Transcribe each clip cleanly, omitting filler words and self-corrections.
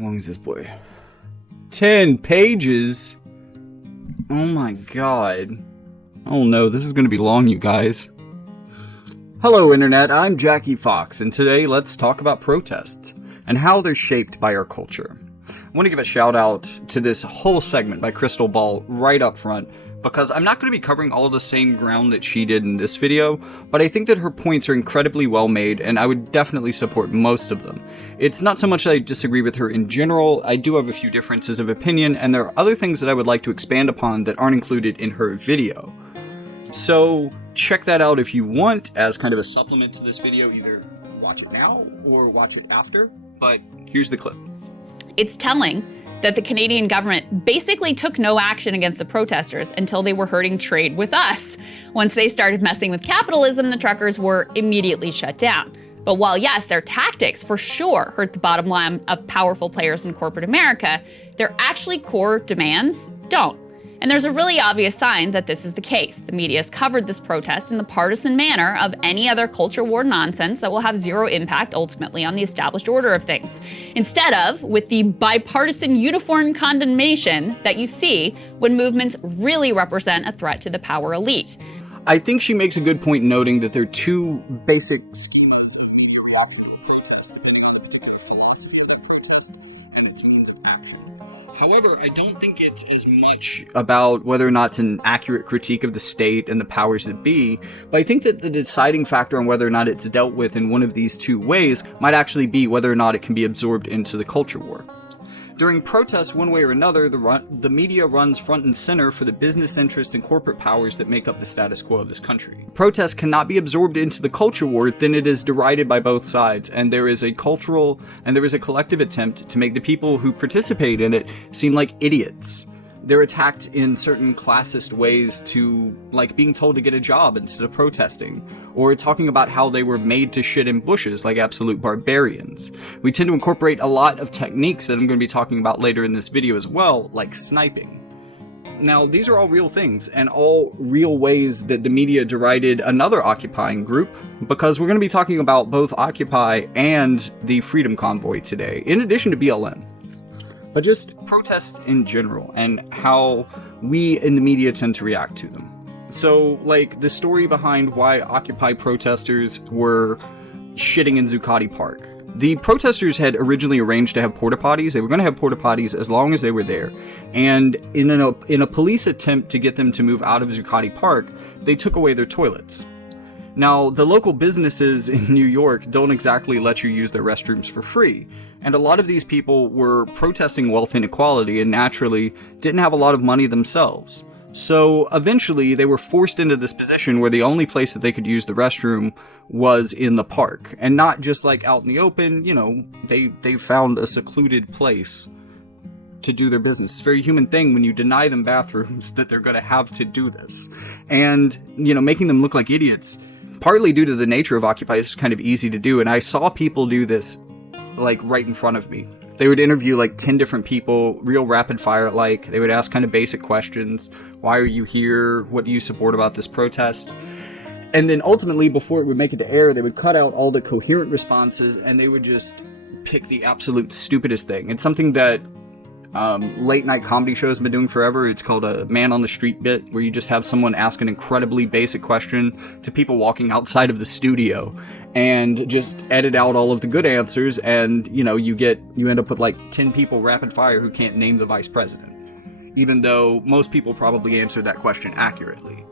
long is this boy? 10 pages? Oh my god. Oh no, this is gonna be long, you guys. Hello Internet, I'm Jackie Fox, and today let's talk about protests and how they're shaped by our culture. I want to give a shout out to this whole segment by Crystal Ball right up front, because I'm not going to be covering all the same ground that she did in this video, but I think that her points are incredibly well made, and I would definitely support most of them. It's not so much that I disagree with her in general, I do have a few differences of opinion, and there are other things that I would like to expand upon that aren't included in her video. So check that out if you want as kind of a supplement to this video, either watch it now or watch it after, but here's the clip. It's telling that the Canadian government basically took no action against the protesters until they were hurting trade with us. Once they started messing with capitalism, the truckers were immediately shut down. But while yes, their tactics for sure hurt the bottom line of powerful players in corporate America, their actually core demands don't. And there's a really obvious sign that this is the case. The media has covered this protest in the partisan manner of any other culture war nonsense that will have zero impact ultimately on the established order of things. Instead of with the bipartisan uniform condemnation that you see when movements really represent a threat to the power elite. I think she makes a good point noting that there are two basic schemas of protest, depending on a particular philosophy of the protest and its means of action. However, I don't think it's as much about whether or not it's an accurate critique of the state and the powers that be, but I think that the deciding factor on whether or not it's dealt with in one of these two ways might actually be whether or not it can be absorbed into the culture war. During protests, one way or another, the media runs front and center for the business interests and corporate powers that make up the status quo of this country. Protests cannot be absorbed into the culture war, then it is derided by both sides, and there is a cultural and there is a collective attempt to make the people who participate in it seem like idiots. They're attacked in certain classist ways to, like, being told to get a job instead of protesting, or talking about how they were made to shit in bushes like absolute barbarians. We tend to incorporate a lot of techniques that I'm going to be talking about later in this video as well, like sniping. Now, these are all real things, and all real ways that the media derided another occupying group, because we're going to be talking about both Occupy and the Freedom Convoy today, in addition to BLM. But just protests in general, and how we in the media tend to react to them. So, like, the story behind why Occupy protesters were shitting in Zuccotti Park. The protesters had originally arranged to have porta potties. They were going to have porta potties as long as they were there. And in a police attempt to get them to move out of Zuccotti Park, they took away their toilets. Now, the local businesses in New York don't exactly let you use their restrooms for free, and a lot of these people were protesting wealth inequality and naturally didn't have a lot of money themselves. So eventually they were forced into this position where the only place that they could use the restroom was in the park, and not just like out in the open. You know, they found a secluded place to do their business. It's a very human thing when you deny them bathrooms that they're going to have to do this. And, you know, making them look like idiots, partly due to the nature of Occupy, is kind of easy to do. And I saw people do this, like, right in front of me. They would interview like 10 different people, real rapid fire, like they would ask kind of basic questions. Why are you here? What do you support about this protest? And then ultimately, before it would make it to air, they would cut out all the coherent responses and they would just pick the absolute stupidest thing. It's something that late night comedy shows have been doing forever. It's called a man on the street bit, where you just have someone ask an incredibly basic question to people walking outside of the studio and just edit out all of the good answers, and you know, you end up with like 10 people rapid fire who can't name the vice president, even though most people probably answered that question accurately.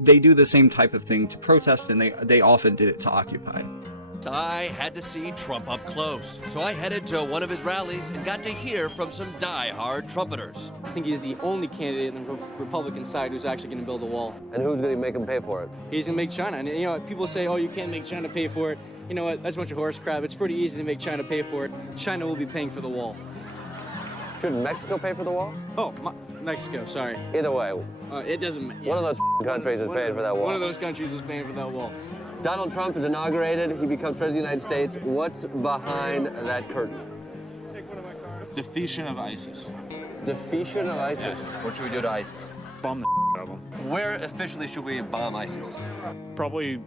They do the same type of thing to protest, and they often did it to Occupy. I had to see Trump up close, so I headed to one of his rallies and got to hear from some die-hard trumpeters. I think he's the only candidate on the Republican side who's actually going to build a wall. And who's going to make him pay for it? He's going to make China. And you know, people say, oh, you can't make China pay for it. You know what? That's a bunch of horse crap. It's pretty easy to make China pay for it. China will be paying for the wall. Shouldn't Mexico pay for the wall? Oh, Mexico, sorry. Either way. It doesn't matter. One of those countries is paying for that wall. One of those countries is paying for that wall. Donald Trump is inaugurated. He becomes president of the United States. What's behind that curtain? Defeation of ISIS. Defeation of ISIS? Yes. What should we do to ISIS? Bomb the out of them. Where officially should we bomb ISIS? Probably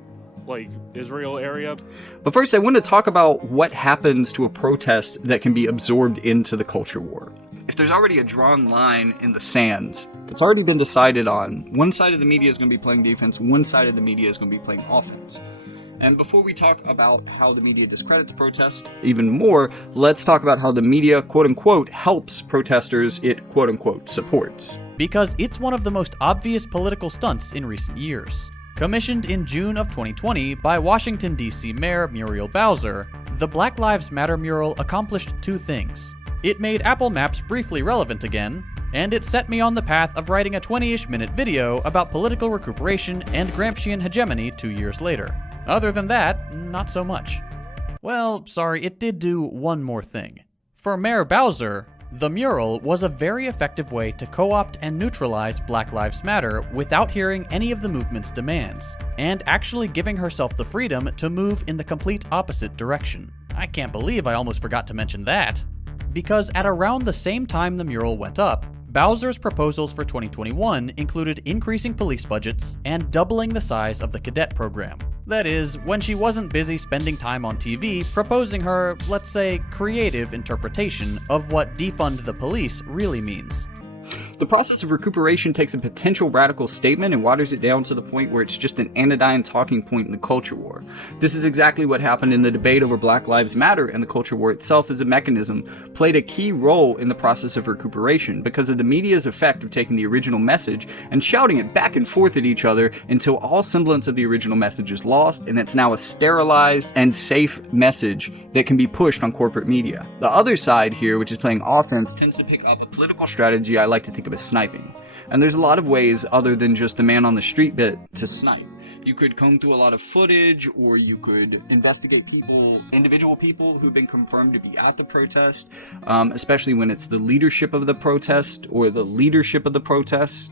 like, Israel area. But first, I want to talk about what happens to a protest that can be absorbed into the culture war. If there's already a drawn line in the sands that's already been decided on, one side of the media is going to be playing defense, one side of the media is going to be playing offense. And before we talk about how the media discredits protest even more, let's talk about how the media, quote-unquote, helps protesters it, quote-unquote, supports. Because it's one of the most obvious political stunts in recent years. Commissioned in June of 2020 by Washington, D.C. Mayor Muriel Bowser, the Black Lives Matter mural accomplished two things. It made Apple Maps briefly relevant again, and it set me on the path of writing a 20-ish minute video about political recuperation and Gramscian hegemony 2 years later. Other than that, not so much. Well, sorry, it did do one more thing. For Mayor Bowser, the mural was a very effective way to co-opt and neutralize Black Lives Matter without hearing any of the movement's demands, and actually giving herself the freedom to move in the complete opposite direction. I can't believe I almost forgot to mention that. Because at around the same time the mural went up, Bowser's proposals for 2021 included increasing police budgets and doubling the size of the cadet program. That is, when she wasn't busy spending time on TV proposing her, let's say, creative interpretation of what defund the police really means. The process of recuperation takes a potential radical statement and waters it down to the point where it's just an anodyne talking point in the culture war. This is exactly what happened in the debate over Black Lives Matter, and the culture war itself as a mechanism played a key role in the process of recuperation because of the media's effect of taking the original message and shouting it back and forth at each other until all semblance of the original message is lost, and it's now a sterilized and safe message that can be pushed on corporate media. The other side here, which is playing offense, tends to pick up a political strategy I like to think of as sniping. And there's a lot of ways other than just the man on the street bit to snipe. You could comb through a lot of footage, or you could investigate individual people who've been confirmed to be at the protest, especially when it's the leadership of the protest or the leadership of the protest.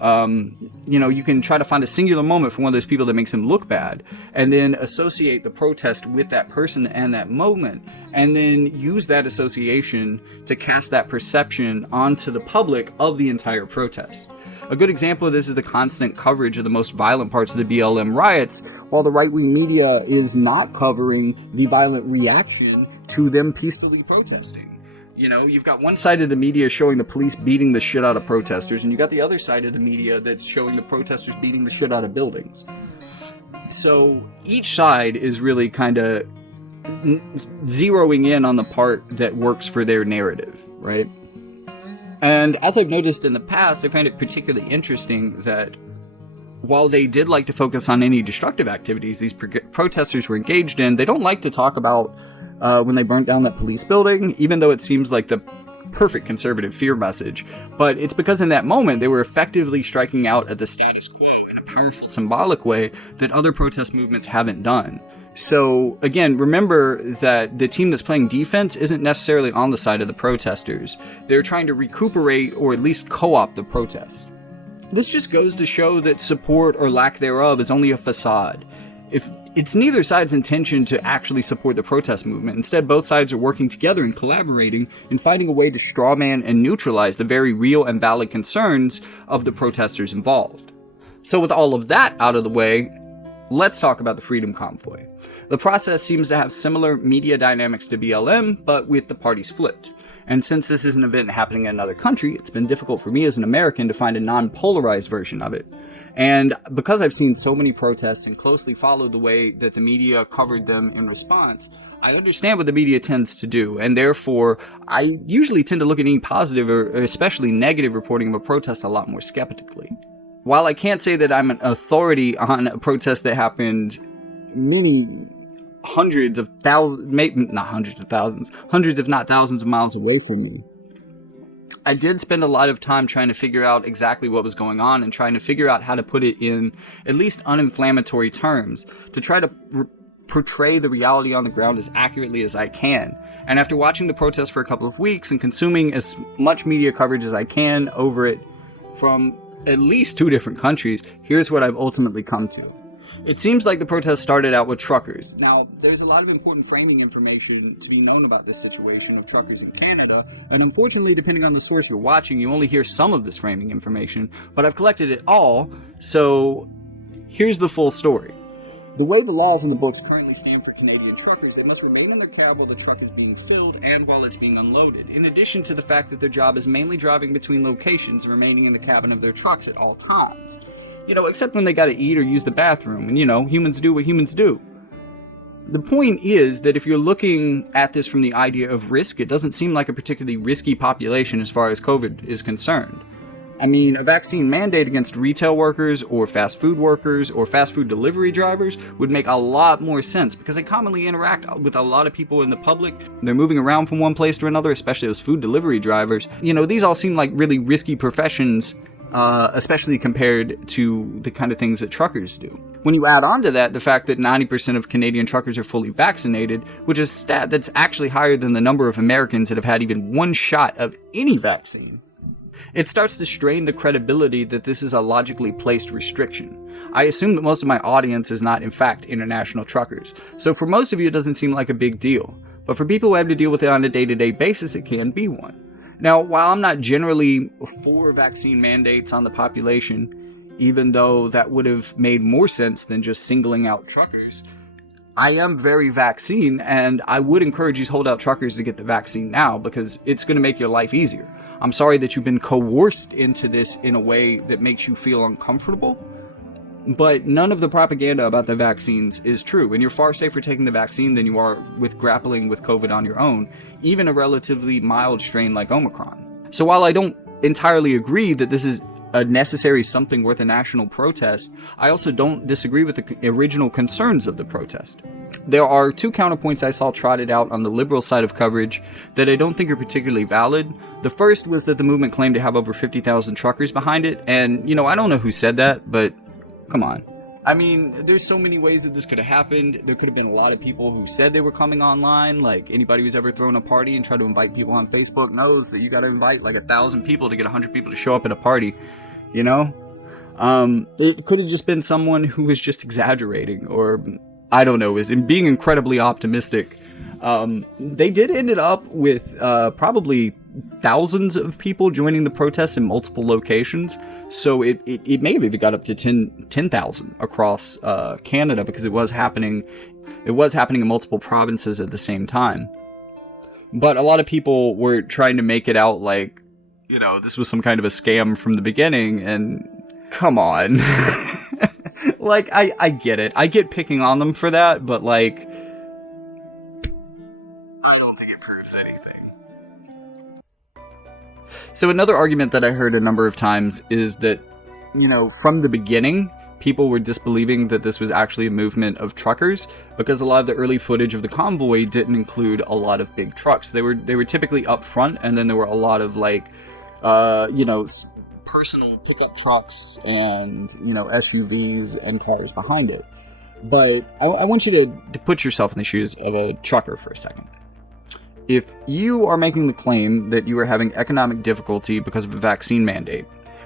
You can try to find a singular moment for one of those people that makes him look bad, and then associate the protest with that person and that moment, and then use that association to cast that perception onto the public of the entire protest. A good example of this is the constant coverage of the most violent parts of the BLM riots, while the right-wing media is not covering the violent reaction to them peacefully protesting. You know, you've got one side of the media showing the police beating the shit out of protesters, and you got the other side of the media that's showing the protesters beating the shit out of buildings. So each side is really kind of zeroing in on the part that works for their narrative, right? And as I've noticed in the past, I find it particularly interesting that while they did like to focus on any destructive activities these protesters were engaged in, they don't like to talk about when they burnt down that police building, even though it seems like the perfect conservative fear message. But it's because in that moment they were effectively striking out at the status quo in a powerful symbolic way that other protest movements haven't done. So again, remember that the team that's playing defense isn't necessarily on the side of the protesters. They're trying to recuperate or at least co-opt the protest. This just goes to show that support or lack thereof is only a facade. If it's neither side's intention to actually support the protest movement. Instead, both sides are working together and collaborating and finding a way to strawman and neutralize the very real and valid concerns of the protesters involved. So with all of that out of the way, let's talk about the Freedom Convoy. The process seems to have similar media dynamics to BLM, but with the parties flipped. And since this is an event happening in another country, it's been difficult for me as an American to find a non-polarized version of it. And because I've seen so many protests and closely followed the way that the media covered them in response, I understand what the media tends to do, and therefore I usually tend to look at any positive or especially negative reporting of a protest a lot more skeptically. While I can't say that I'm an authority on a protest that happened many hundreds of thousands, maybe not hundreds of thousands, hundreds if not thousands of miles away from me, I did spend a lot of time trying to figure out exactly what was going on and trying to figure out how to put it in at least uninflammatory terms to try to portray the reality on the ground as accurately as I can. And after watching the protest for a couple of weeks and consuming as much media coverage as I can over it from at least 2 different countries, here's what I've ultimately come to. It seems like the protest started out with truckers. Now, there's a lot of important framing information to be known about this situation of truckers in Canada, and unfortunately, depending on the source you're watching, you only hear some of this framing information, but I've collected it all, so here's the full story. The way the laws in the books currently stand for Canadian truckers, they must remain in their cab while the truck is being filled and while it's being unloaded, in addition to the fact that their job is mainly driving between locations and remaining in the cabin of their trucks at all times. Except when they gotta eat or use the bathroom, and humans do what humans do. The point is that if you're looking at this from the idea of risk, it doesn't seem like a particularly risky population as far as COVID is concerned. I mean, a vaccine mandate against retail workers or fast food workers or fast food delivery drivers would make a lot more sense because they commonly interact with a lot of people in the public. They're moving around from one place to another, especially those food delivery drivers. These all seem like really risky professions, especially compared to the kind of things that truckers do. When you add on to that the fact that 90% of Canadian truckers are fully vaccinated, which is a stat that's actually higher than the number of Americans that have had even one shot of any vaccine, it starts to strain the credibility that this is a logically placed restriction. I assume that most of my audience is not, in fact, international truckers, so for most of you it doesn't seem like a big deal. But for people who have to deal with it on a day-to-day basis, it can be one. Now, while I'm not generally for vaccine mandates on the population, even though that would have made more sense than just singling out truckers, I am very vaccine, and I would encourage these holdout truckers to get the vaccine now because it's going to make your life easier. I'm sorry that you've been coerced into this in a way that makes you feel uncomfortable, but none of the propaganda about the vaccines is true, and you're far safer taking the vaccine than you are with grappling with COVID on your own, even a relatively mild strain like Omicron. So while I don't entirely agree that this is a necessary something worth a national protest, I also don't disagree with the original concerns of the protest. There are two counterpoints I saw trotted out on the liberal side of coverage that I don't think are particularly valid. The first was that the movement claimed to have over 50,000 truckers behind it, and I don't know who said that, but come on. I mean, there's so many ways that this could have happened. There could have been a lot of people who said they were coming online. Like, anybody who's ever thrown a party and tried to invite people on Facebook knows that you gotta invite like 1,000 people to get 100 people to show up at a party, It could have just been someone who was just exaggerating, or I don't know, is being incredibly optimistic. They did end it up with probably thousands of people joining the protests in multiple locations. So it may have even got up to 10,000 across Canada, because it was happening in multiple provinces at the same time. But a lot of people were trying to make it out like, this was some kind of a scam from the beginning, and come on. Like, I get it. I get picking on them for that, but like, I don't think it proves anything. So another argument that I heard a number of times is that, from the beginning, people were disbelieving that this was actually a movement of truckers, because a lot of the early footage of the convoy didn't include a lot of big trucks. They were typically up front, and then there were a lot of like, personal pickup trucks and, SUVs and cars behind it. But I want you to put yourself in the shoes of a trucker for a second. If you are making the claim that you are having economic difficulty because of a vaccine mandate,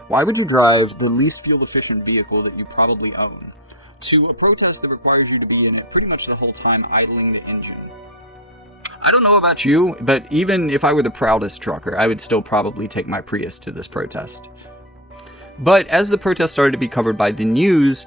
why would you drive the least fuel-efficient vehicle that you probably own to a protest that requires you to be in it pretty much the whole time, idling the engine? I don't know about you, but even if I were the proudest trucker, I would still probably take my Prius to this protest. But as the protest started to be covered by the news,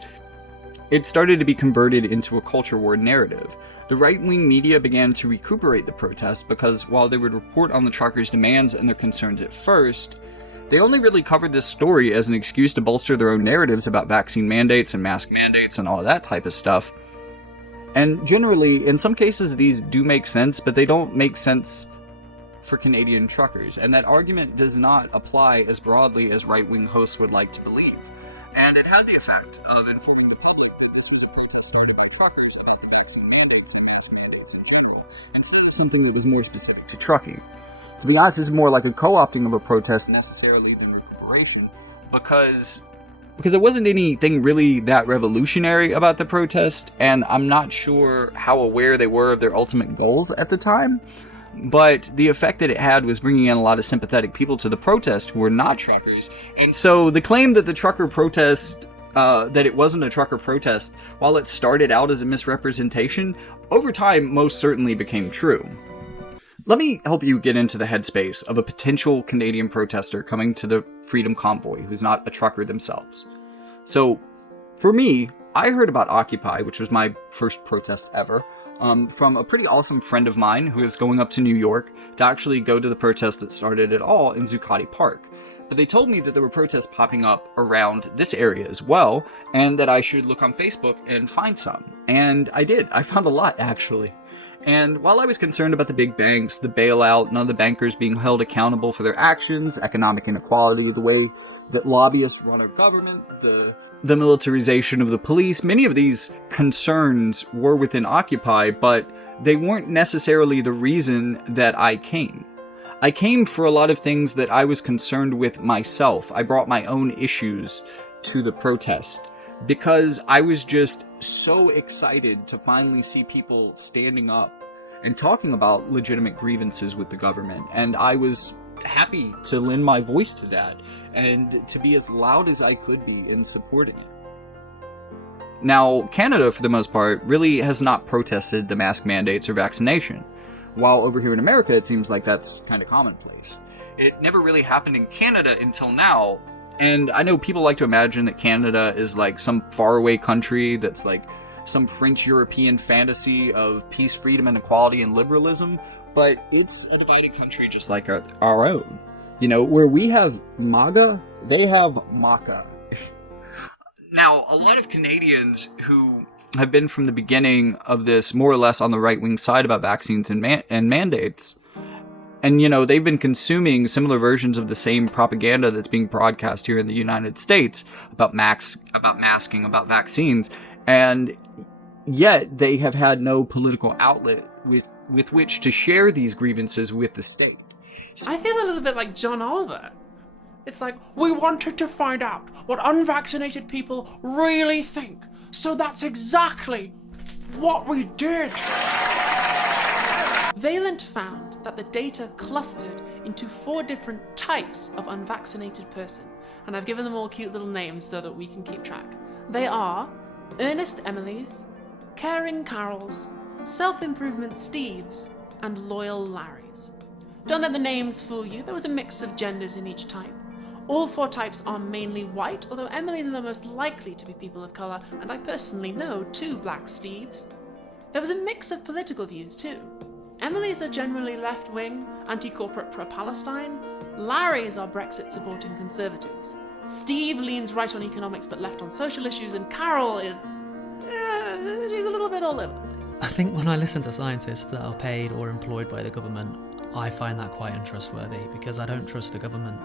it started to be converted into a culture war narrative. The right-wing media began to recuperate the protest because while they would report on the truckers' demands and their concerns at first, they only really covered this story as an excuse to bolster their own narratives about vaccine mandates and mask mandates and all that type of stuff. And generally, in some cases, these do make sense, but they don't make sense for Canadian truckers, and that argument does not apply as broadly as right-wing hosts would like to believe. And it had the effect of informing the public that this was a protest started by truckers about the vaccine mandates and mask mandates in general, instead of something that was more specific to trucking. To be honest, this is more like a co-opting of a protest necessarily than recuperation, because there wasn't anything really that revolutionary about the protest, and I'm not sure how aware they were of their ultimate goals at the time. But the effect that it had was bringing in a lot of sympathetic people to the protest who were not truckers. And so the claim that the trucker protest, that it wasn't a trucker protest, while it started out as a misrepresentation, over time most certainly became true. Let me help you get into the headspace of a potential Canadian protester coming to the Freedom Convoy who's not a trucker themselves. So, for me, I heard about Occupy, which was my first protest ever, from a pretty awesome friend of mine who is going up to New York to actually go to the protest that started it all in Zuccotti Park. But they told me that there were protests popping up around this area as well, and that I should look on Facebook and find some. And I did. I found a lot, actually. And while I was concerned about the big banks, the bailout, none of the bankers being held accountable for their actions, economic inequality, the way that lobbyists run our government, the militarization of the police, many of these concerns were within Occupy, but they weren't necessarily the reason that I came. I came for a lot of things that I was concerned with myself. I brought my own issues to the protest because I was just so excited to finally see people standing up and talking about legitimate grievances with the government. And I was happy to lend my voice to that and to be as loud as I could be in supporting it. Now, Canada, for the most part, really has not protested the mask mandates or vaccination. While over here in America, it seems like that's kind of commonplace. It never really happened in Canada until now. And I know people like to imagine that Canada is like some faraway country that's like some French European fantasy of peace, freedom, and equality and liberalism. But it's a divided country just like our own. You know, where we have MAGA, they have MACA. Now, a lot of Canadians who have been from the beginning of this more or less on the right-wing side about vaccines and mandates. And, you know, they've been consuming similar versions of the same propaganda that's being broadcast here in the United States about masking, about vaccines. And yet they have had no political outlet with which to share these grievances with the state. I feel a little bit like John Oliver. It's like, we wanted to find out what unvaccinated people really think. So that's exactly what we did. Valent found that the data clustered into 4 different types of unvaccinated person. And I've given them all cute little names so that we can keep track. They are earnest Emilys, caring Carols, self-improvement Steves, and loyal Larrys. Don't let the names fool you. There was a mix of genders in each type. All 4 types are mainly white, although Emily's are the most likely to be people of colour, and I personally know 2 black Steves. There was a mix of political views too. Emily's are generally left-wing, anti-corporate pro-Palestine. Larry's are Brexit-supporting conservatives. Steve leans right on economics but left on social issues, and Carol is... she's a little bit all over the place. I think when I listen to scientists that are paid or employed by the government, I find that quite untrustworthy because I don't trust the government.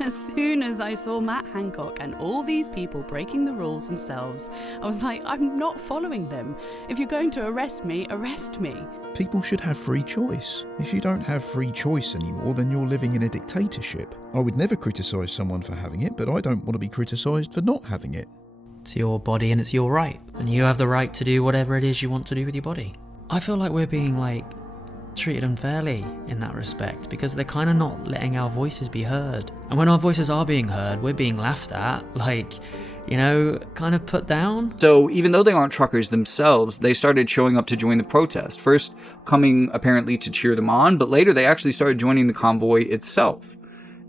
As soon as I saw Matt Hancock and all these people breaking the rules themselves, I was like, I'm not following them. If you're going to arrest me, arrest me. People should have free choice. If you don't have free choice anymore, then you're living in a dictatorship. I would never criticise someone for having it, but I don't want to be criticised for not having it. It's your body and it's your right. And you have the right to do whatever it is you want to do with your body. I feel like we're being, treated unfairly in that respect because they're kind of not letting our voices be heard. And when our voices are being heard, we're being laughed at, kind of put down. So even though they aren't truckers themselves, they started showing up to join the protest. First coming apparently to cheer them on, but later they actually started joining the convoy itself.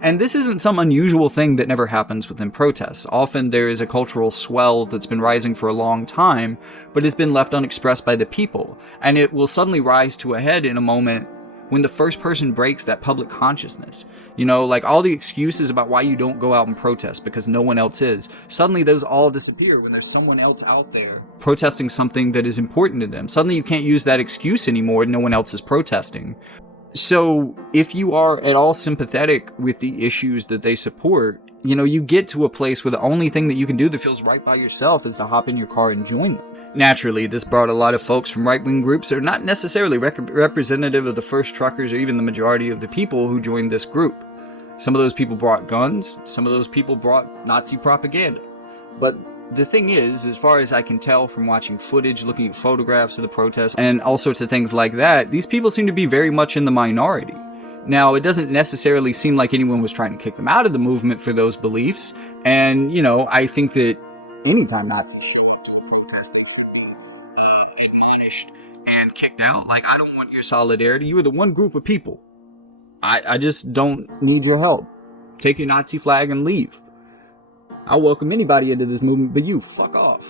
And this isn't some unusual thing that never happens within protests. Often there is a cultural swell that's been rising for a long time, but has been left unexpressed by the people. And it will suddenly rise to a head in a moment when the first person breaks that public consciousness. You know, like all the excuses about why you don't go out and protest because no one else is. Suddenly those all disappear when there's someone else out there protesting something that is important to them. Suddenly you can't use that excuse anymore, no one else is protesting. So if you are at all sympathetic with the issues that they support, you know, you get to a place where the only thing that you can do that feels right by yourself is to hop in your car and join them. Naturally, this brought a lot of folks from right-wing groups that are not necessarily representative of the first truckers or even the majority of the people who joined this group. Some of those people brought guns, some of those people brought Nazi propaganda. But the thing is, as far as I can tell from watching footage, looking at photographs of the protests, and all sorts of things like that, these people seem to be very much in the minority. Now, it doesn't necessarily seem like anyone was trying to kick them out of the movement for those beliefs, and, you know, I think that anytime Nazis show up to a protest, admonished and kicked out, I don't want your solidarity, you are the one group of people. I just don't need your help. Take your Nazi flag and leave. I'll welcome anybody into this movement, but you, fuck off.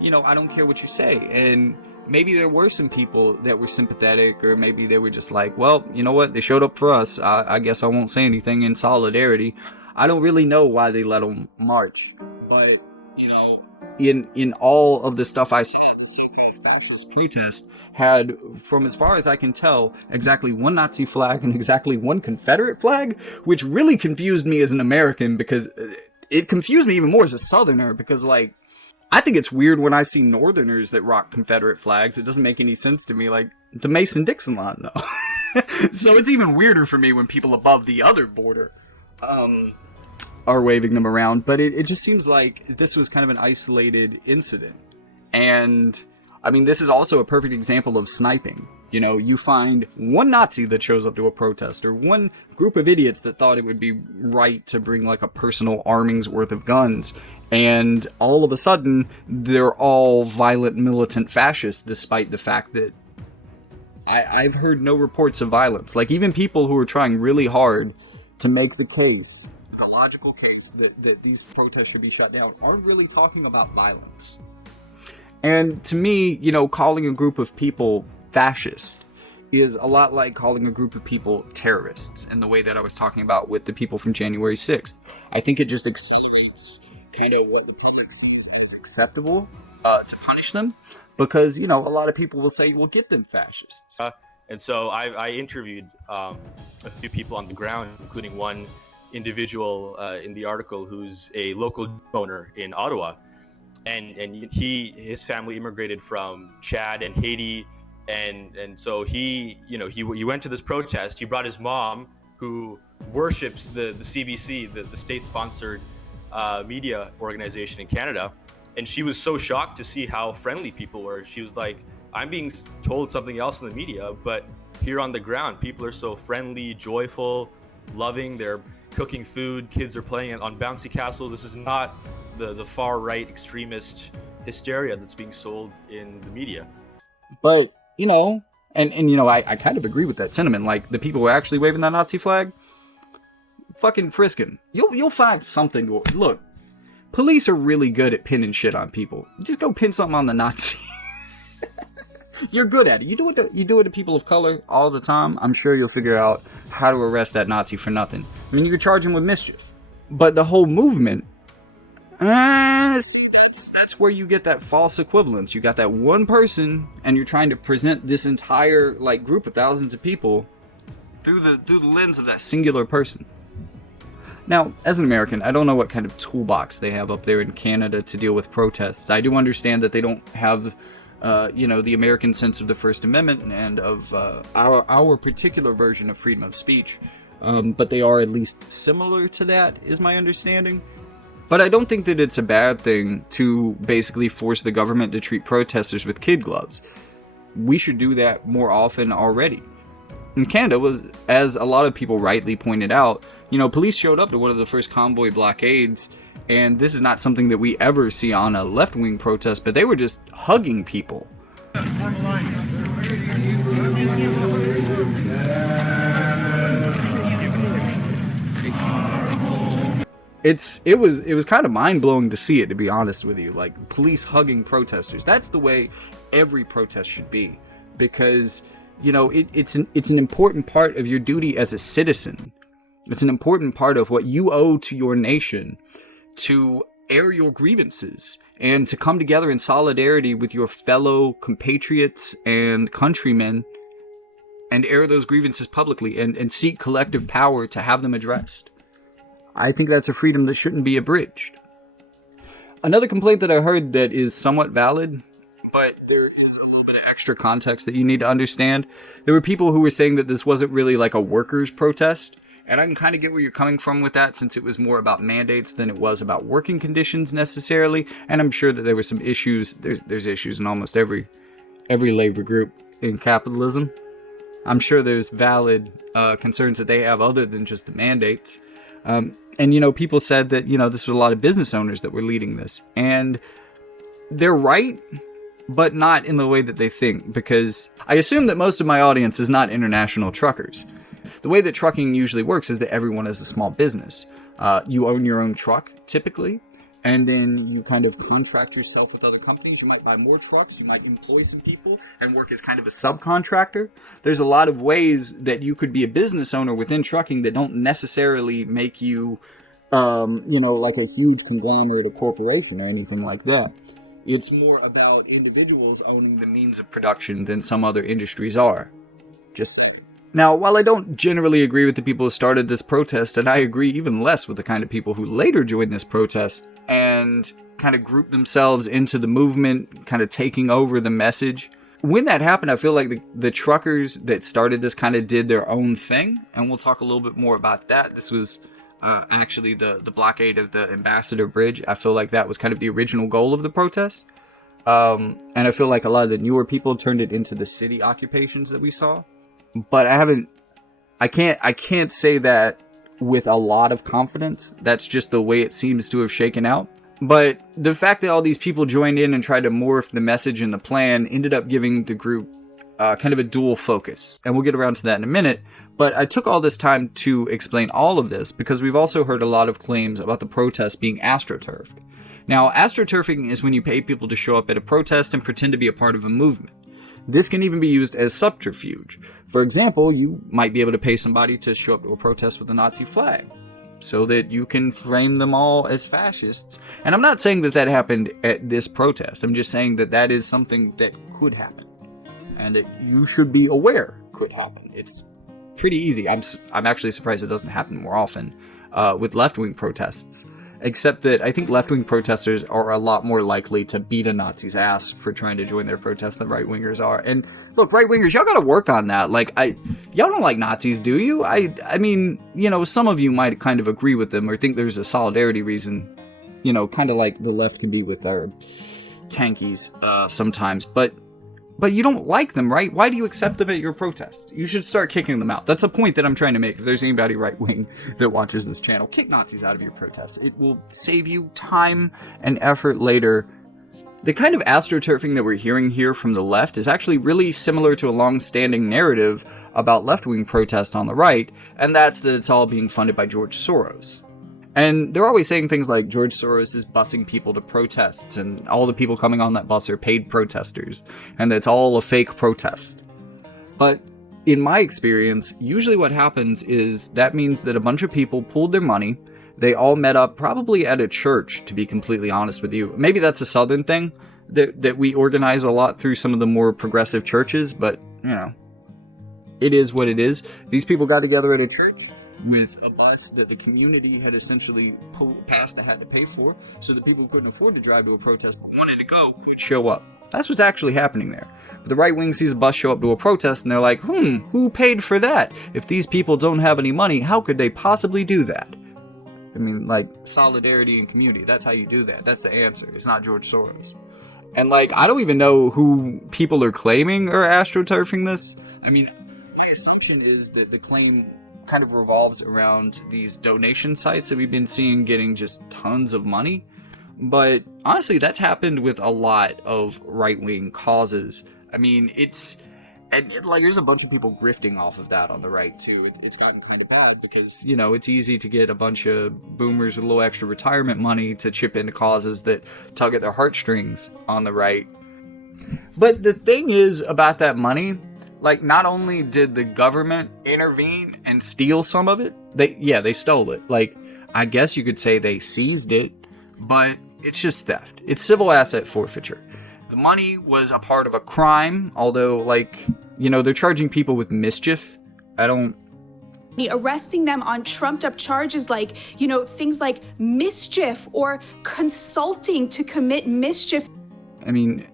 You know, I don't care what you say. And maybe there were some people that were sympathetic, or maybe they were just like, well, you know what? They showed up for us. I guess I won't say anything in solidarity. I don't really know why they let them march. But, you know, in all of the stuff I said, the fascist protest had, from as far as I can tell, exactly one Nazi flag and exactly one Confederate flag, which really confused me as an American, because it confused me even more as a Southerner, because, like, I think it's weird when I see Northerners that rock Confederate flags. It doesn't make any sense to me, like the Mason-Dixon line, though. So it's even weirder for me when people above the other border are waving them around. But it just seems like this was kind of an isolated incident. And, I mean, this is also a perfect example of sniping. You know, you find one Nazi that shows up to a protest, or one group of idiots that thought it would be right to bring like a personal arming's worth of guns, and all of a sudden they're all violent militant fascists, despite the fact that I've heard no reports of violence. Like, even people who are trying really hard to make the case, the logical case, that these protests should be shut down, aren't really talking about violence. And to me, you know, calling a group of people fascist is a lot like calling a group of people terrorists, in the way that I was talking about with the people from January 6th. I think it just accelerates kind of what the public sees as acceptable to punish them, because, you know, a lot of people will say, well, get them fascists. And so I interviewed a few people on the ground, including one individual in the article who's a local owner in Ottawa. And his family immigrated from Chad and Haiti. And so he went to this protest. He brought his mom, who worships the CBC, the state-sponsored media organization in Canada. And she was so shocked to see how friendly people were. She was like, I'm being told something else in the media, but here on the ground, people are so friendly, joyful, loving. They're cooking food. Kids are playing on bouncy castles. This is not the far-right extremist hysteria that's being sold in the media. But, you know, and you know, I kind of agree with that sentiment. Like, the people who are actually waving that Nazi flag, fucking frisking. You'll find something to look. Police are really good at pinning shit on people. Just go pin something on the Nazi. You're good at it. You do it to people of color all the time. I'm sure you'll figure out how to arrest that Nazi for nothing. I mean, you could charge him with mischief. But the whole movement, that's where you get that false equivalence. You got that one person, and you're trying to present this entire like group of thousands of people through the lens of that singular person. Now, as an American, I don't know what kind of toolbox they have up there in Canada to deal with protests. I do understand that they don't have, the American sense of the First Amendment and of our particular version of freedom of speech. But they are at least similar to that, is my understanding. But I don't think that it's a bad thing to basically force the government to treat protesters with kid gloves. We should do that more often already. And Canada was, as a lot of people rightly pointed out, you know, police showed up to one of the first convoy blockades, and this is not something that we ever see on a left-wing protest, but they were just hugging people. It was kind of mind-blowing to see it, to be honest with you. Like, police hugging protesters. That's the way every protest should be, because, you know, it's an important part of your duty as a citizen. It's an important part of what you owe to your nation, to air your grievances and to come together in solidarity with your fellow compatriots and countrymen and air those grievances publicly and seek collective power to have them addressed. I think that's a freedom that shouldn't be abridged. Another complaint that I heard that is somewhat valid, but there is a little bit of extra context that you need to understand. There were people who were saying that this wasn't really like a workers' protest. And I can kind of get where you're coming from with that, since it was more about mandates than it was about working conditions necessarily. And I'm sure that there were some issues. There's issues in almost every labor group in capitalism. I'm sure there's valid concerns that they have other than just the mandates. And, you know, people said that, you know, this was a lot of business owners that were leading this. And they're right, but not in the way that they think. Because I assume that most of my audience is not international truckers. The way that trucking usually works is that everyone is a small business. You own your own truck, typically, and then you kind of contract yourself with other companies. You might buy more trucks, you might employ some people and work as kind of a subcontractor. There's a lot of ways that you could be a business owner within trucking that don't necessarily make you, like a huge conglomerate or corporation or anything like that. It's more about individuals owning the means of production than some other industries are. Now, while I don't generally agree with the people who started this protest, and I agree even less with the kind of people who later joined this protest and kind of grouped themselves into the movement, kind of taking over the message, when that happened, I feel like the truckers that started this kind of did their own thing, and we'll talk a little bit more about that. This was actually the blockade of the Ambassador Bridge. I feel like that was kind of the original goal of the protest. And I feel like a lot of the newer people turned it into the city occupations that we saw. But I can't say that with a lot of confidence. That's just the way it seems to have shaken out. But the fact that all these people joined in and tried to morph the message and the plan ended up giving the group kind of a dual focus. And we'll get around to that in a minute. But I took all this time to explain all of this because we've also heard a lot of claims about the protest being astroturfed. Now, astroturfing is when you pay people to show up at a protest and pretend to be a part of a movement. This can even be used as subterfuge. For example, you might be able to pay somebody to show up to a protest with a Nazi flag so that you can frame them all as fascists. And I'm not saying that that happened at this protest. I'm just saying that that is something that could happen and that you should be aware could happen. It's pretty easy. I'm actually surprised it doesn't happen more often with left-wing protests. Except that I think left-wing protesters are a lot more likely to beat a Nazi's ass for trying to join their protest than right-wingers are. And look, right-wingers, y'all gotta work on that. Like, y'all don't like Nazis, do you? I mean, some of you might kind of agree with them or think there's a solidarity reason, kind of like the left can be with our tankies sometimes. But you don't like them, right? Why do you accept them at your protest? You should start kicking them out. That's a point that I'm trying to make. If there's anybody right-wing that watches this channel, kick Nazis out of your protests. It will save you time and effort later. The kind of astroturfing that we're hearing here from the left is actually really similar to a long-standing narrative about left-wing protest on the right, and that's that it's all being funded by George Soros. And they're always saying things like George Soros is busing people to protests and all the people coming on that bus are paid protesters and that's all a fake protest. But in my experience, usually what happens is that means that a bunch of people pooled their money. They all met up probably at a church, to be completely honest with you. Maybe that's a southern thing that we organize a lot through some of the more progressive churches, but it is what it is. These people got together at a church with a bus that the community had essentially passed that had to pay for, so the people who couldn't afford to drive to a protest but wanted to go could show up. That's what's actually happening there. But the right wing sees a bus show up to a protest and they're like, who paid for that? If these people don't have any money, how could they possibly do that? I mean, like, solidarity and community, that's how you do that. That's the answer. It's not George Soros. And I don't even know who people are claiming are astroturfing this. I mean, my assumption is that the claim kind of revolves around these donation sites that we've been seeing getting just tons of money. But honestly, that's happened with a lot of right-wing causes. I mean, there's a bunch of people grifting off of that on the right too. It's gotten kind of bad because, it's easy to get a bunch of boomers with a little extra retirement money to chip into causes that tug at their heartstrings on the right. But the thing is about that money, not only did the government intervene and steal some of it, they stole it. I guess you could say they seized it, but it's just theft. It's civil asset forfeiture. The money was a part of a crime, although, they're charging people with mischief. Arresting them on trumped up charges things like mischief or consulting to commit mischief. I mean,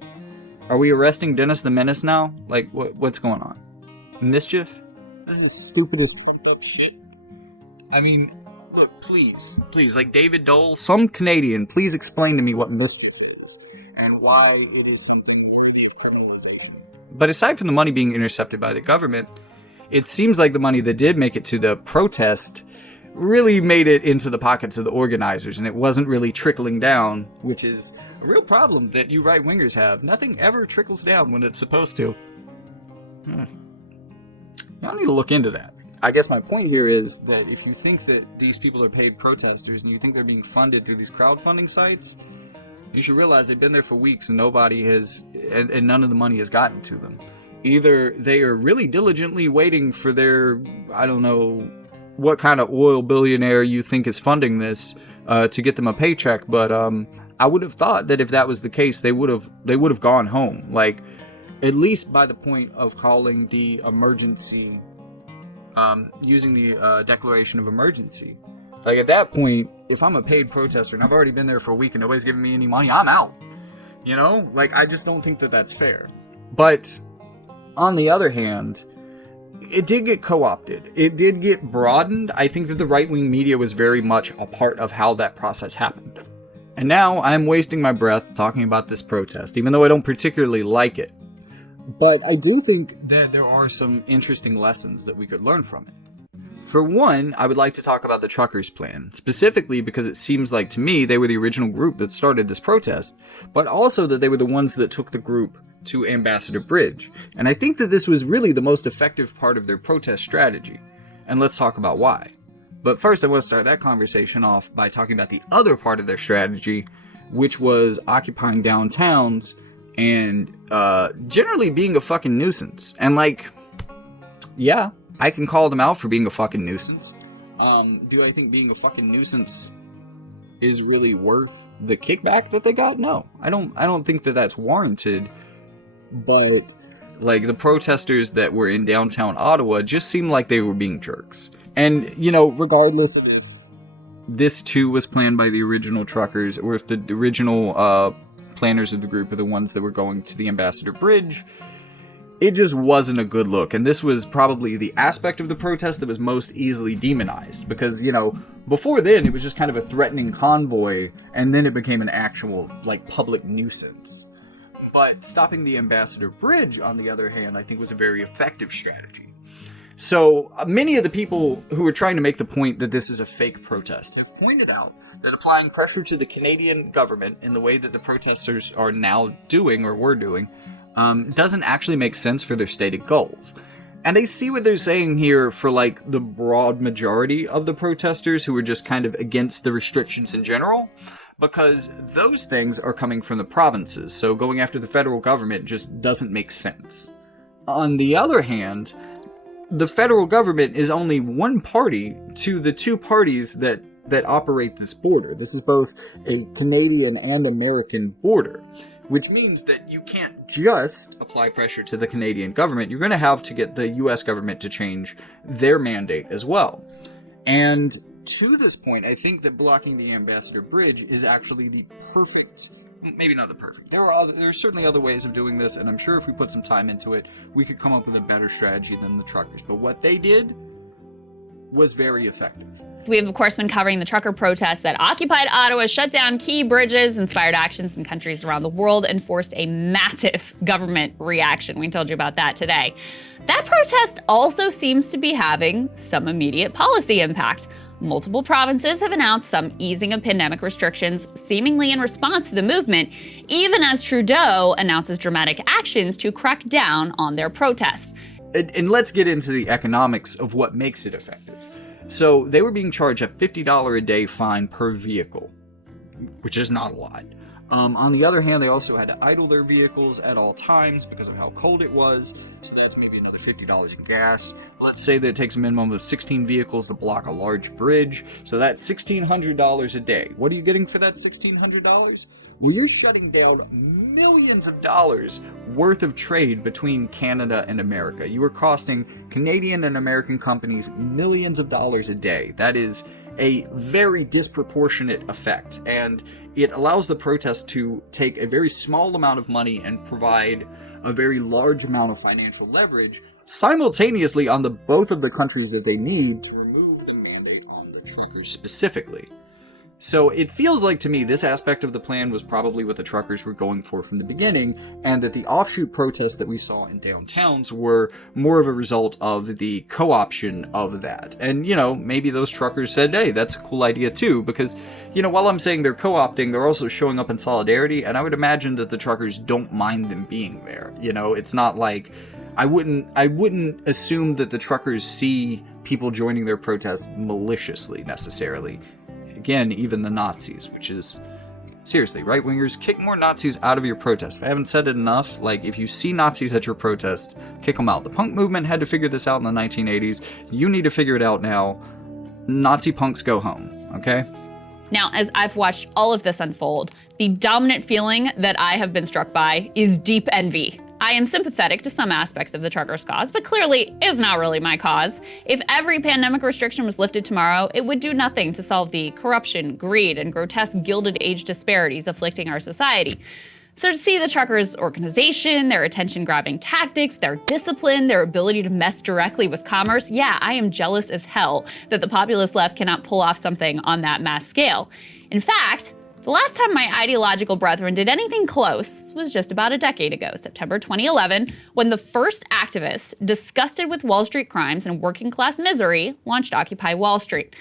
are we arresting Dennis the Menace now? What's going on? Mischief? This is the stupidest fucked up shit. I mean, look, please, David Dole, some Canadian, please explain to me what mischief is and why it is something worthy of criminalization. But aside from the money being intercepted by the government, it seems like the money that did make it to the protest really made it into the pockets of the organizers, and it wasn't really trickling down, which is a real problem that you right-wingers have. Nothing ever trickles down when it's supposed to. Y'all need to look into that. I guess my point here is that if you think that these people are paid protesters and you think they're being funded through these crowdfunding sites, you should realize they've been there for weeks and nobody has, and none of the money has gotten to them. Either they are really diligently waiting for their, I don't know what kind of oil billionaire you think is funding this to get them a paycheck, but I would have thought that if that was the case, they would have gone home, like at least by the point of calling the emergency, using the declaration of emergency. Like at that point, if I'm a paid protester and I've already been there for a week and nobody's giving me any money, I'm out. You know, like I just don't think that that's fair. But on the other hand, it did get co-opted. It did get broadened. I think that the right-wing media was very much a part of how that process happened. And now I'm wasting my breath talking about this protest, even though I don't particularly like it. But I do think that there are some interesting lessons that we could learn from it. For one, I would like to talk about the truckers' plan, specifically because it seems like to me they were the original group that started this protest, but also that they were the ones that took the group to Ambassador Bridge. And I think that this was really the most effective part of their protest strategy. And let's talk about why. But first, I want to start that conversation off by talking about the other part of their strategy, which was occupying downtowns and generally being a fucking nuisance. And like, yeah, I can call them out for being a fucking nuisance. Do I think being a fucking nuisance is really worth the kickback that they got? No, I don't think that that's warranted. But like the protesters that were in downtown Ottawa just seemed like they were being jerks. And you know, regardless of if this too was planned by the original truckers or if the original planners of the group are the ones that were going to the Ambassador Bridge, it just wasn't a good look. And this was probably the aspect of the protest that was most easily demonized, because, you know, before then it was just kind of a threatening convoy, and then it became an actual, like, public nuisance. But stopping the Ambassador Bridge, on the other hand, I think was a very effective strategy. So many of the people who are trying to make the point that this is a fake protest have pointed out that applying pressure to the Canadian government in the way that the protesters are now doing, or were doing, doesn't actually make sense for their stated goals. And I see what they're saying here for like the broad majority of the protesters who are just kind of against the restrictions in general, because those things are coming from the provinces, so going after the federal government just doesn't make sense. On the other hand, the federal government is only one party to the two parties that operate this border. This is both a Canadian and American border, which means that you can't just apply pressure to the Canadian government. You're going to have to get the US government to change their mandate as well. And to this point, I think that blocking the Ambassador Bridge is actually the perfect, maybe not the perfect. There are certainly other ways of doing this, and I'm sure if we put some time into it, we could come up with a better strategy than the truckers. But what they did was very effective. We have, of course, been covering the trucker protests that occupied Ottawa, shut down key bridges, inspired actions in countries around the world, and forced a massive government reaction. We told you about that today. That protest also seems to be having some immediate policy impact. Multiple provinces have announced some easing of pandemic restrictions, seemingly in response to the movement, even as Trudeau announces dramatic actions to crack down on their protest. And let's get into the economics of what makes it effective. So they were being charged a $50 a day fine per vehicle, which is not a lot. On the other hand, they also had to idle their vehicles at all times because of how cold it was, so that's maybe another $50 in gas. Let's say that it takes a minimum of 16 vehicles to block a large bridge, so that's $1,600 a day. What are you getting for that $1,600? Well, you're shutting down millions of dollars worth of trade between Canada and America. You are costing Canadian and American companies millions of dollars a day. That is a very disproportionate effect, and it allows the protest to take a very small amount of money and provide a very large amount of financial leverage simultaneously on both of the countries that they need to remove the mandate on the truckers specifically. So it feels like to me this aspect of the plan was probably what the truckers were going for from the beginning, and that the offshoot protests that we saw in downtowns were more of a result of the co-option of that. And, you know, maybe those truckers said, hey, that's a cool idea too, because, you know, while I'm saying they're co-opting, they're also showing up in solidarity, and I would imagine that the truckers don't mind them being there. You know, it's not like I wouldn't assume that the truckers see people joining their protest maliciously necessarily. Again, even the Nazis, which is, seriously, right-wingers, kick more Nazis out of your protest. If I haven't said it enough, like, if you see Nazis at your protest, kick them out. The punk movement had to figure this out in the 1980s. You need to figure it out now. Nazi punks go home, okay? Now, as I've watched all of this unfold, the dominant feeling that I have been struck by is deep envy. I am sympathetic to some aspects of the truckers' cause, but clearly is not really my cause. If every pandemic restriction was lifted tomorrow, it would do nothing to solve the corruption, greed, and grotesque Gilded Age disparities afflicting our society. So to see the truckers' organization, their attention-grabbing tactics, their discipline, their ability to mess directly with commerce, yeah, I am jealous as hell that the populist left cannot pull off something on that mass scale. In fact, the last time my ideological brethren did anything close was just about a decade ago, September 2011, when the first activists, disgusted with Wall Street crimes and working class misery, launched Occupy Wall Street.